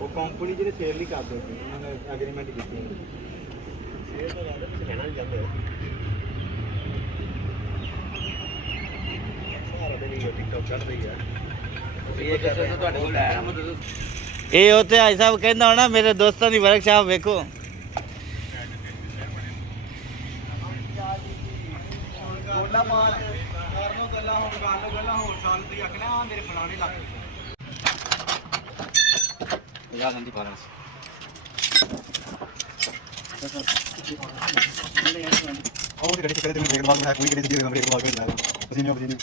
ਉਹ ਕੰਪਨੀ ਜਿਹੜੇ ਸੇਲ ਨਹੀਂ ਕਰਦੇ ਸੀ ਉਹਨਾਂ ਨੇ ਐਗਰੀਮੈਂਟ ਕੀਤੀ ਹੈ ਸੇਲ ਤਾਂ ਕਹਿੰਦੇ ਕੁਝ ਲੈਣਾ ਨਹੀਂ ਚਾਹੁੰਦੇ ਸਾਰਾ ਦਿਨ ਹੀ ਟਿਕਟੌਕ ਕੱਢ ਰਹੀ ਹੈ ਇਹ ਦੱਸੋ ਤੁਹਾਡੇ ਕੋਲ ਆਇਆ ਮੈਂ ਦੱਸੋ ਇਹ ਉੱਥੇ ਭਾਈ ਸਾਹਿਬ ਕਹਿੰਦਾ ਹੋਣਾ ਮੇਰੇ ਦੋਸਤਾਂ ਦੀ ਵਰਕਸ਼ਾਪ ਵੇਖੋ ਗੋਲਾ ਮਾਲ ਕਰਨੋਂ ਗੱਲਾਂ ਹੁਣ ਗੱਲਾਂ ਹੋਰ ਸਾਲ ਦੀ ਆਖਣਾ ਆ ਮੇਰੇ ਫਲਾਣੇ ਲੱਗ ਯਾਰ ਹੰਦੀ ਪਾਰਸ ਉਹ ਦੀ ਗੱਡੀ ਚੱਕਦੇ ਤੇ ਮੇਰੇ ਬਾਅਦ ਮੈਂ ਕੋਈ ਗੱਡੀ ਦੀ ਮੇਰੇ ਬਾਅਦ ਕਰ ਅਸੀਂ ਨਹੀਂ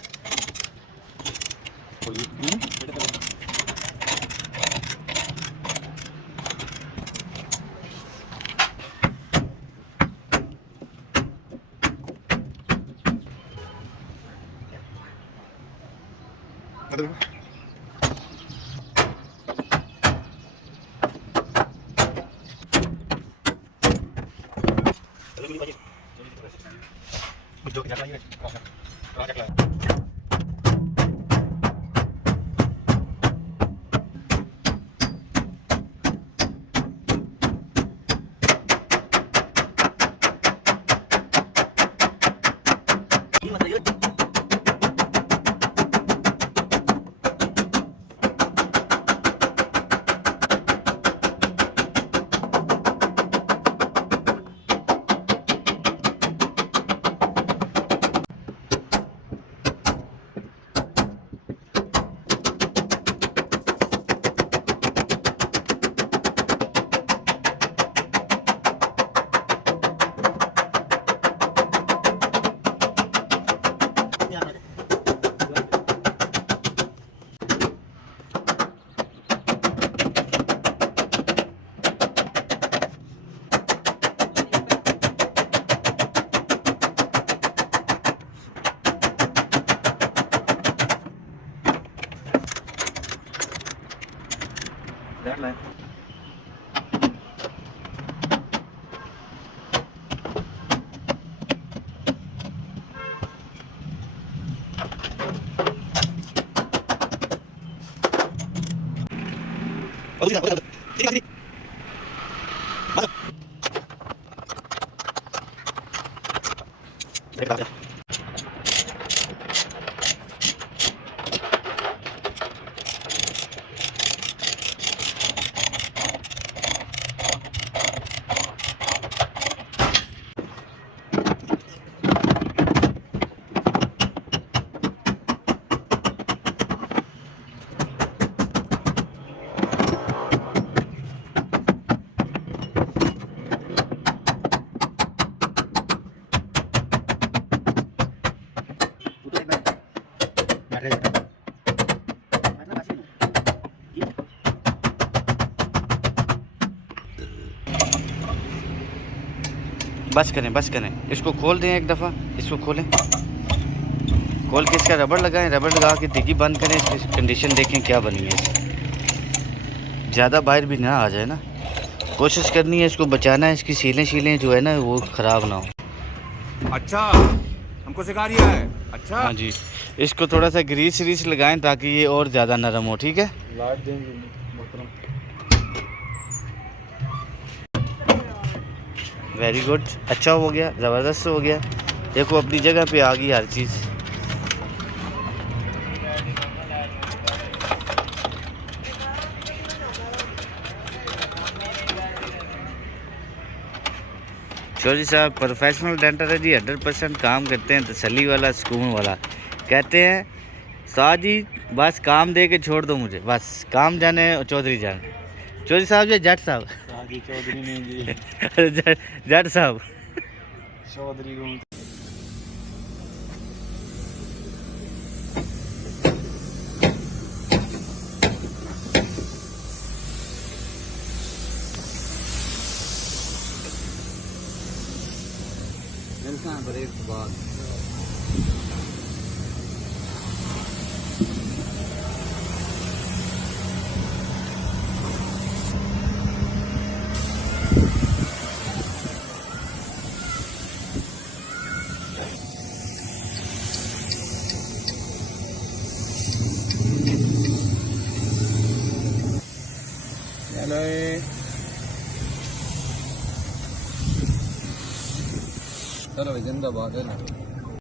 That line. बस करें इसको खोल दें एक दफ़ा इसको खोलें खोल के इसका रबड़ लगाएं रबड़ लगा के डिग्गी बंद करें इसकी कंडीशन देखें क्या बनी है ज़्यादा बाहर भी ना आ जाए ना कोशिश करनी है इसको बचाना है इसकी सीलें जो है ना वो ख़राब ना हो अच्छा हमको सिखा रिया है अच्छा हाँ जी इसको थोड़ा सा ग्रीस लगाएं ताकि ये और ज़्यादा नरम हो ठीक है लाइट देंगे वेरी गुड अच्छा हो गया ज़बरदस्त हो गया देखो अपनी जगह पे आ गई हर चीज़ चौधरी साहब प्रोफेशनल डेंटर है जी 100% काम करते हैं तसल्ली वाला सुकून वाला कहते हैं साहब जी बस काम दे के छोड़ दो मुझे बस काम जाने चौधरी जाने चौधरी साहब जी जट साहब चौधरी नहीं जी जट साहब चौधरी ब्रेक बाद हेलो चलो भाई जिंदाबाद है ना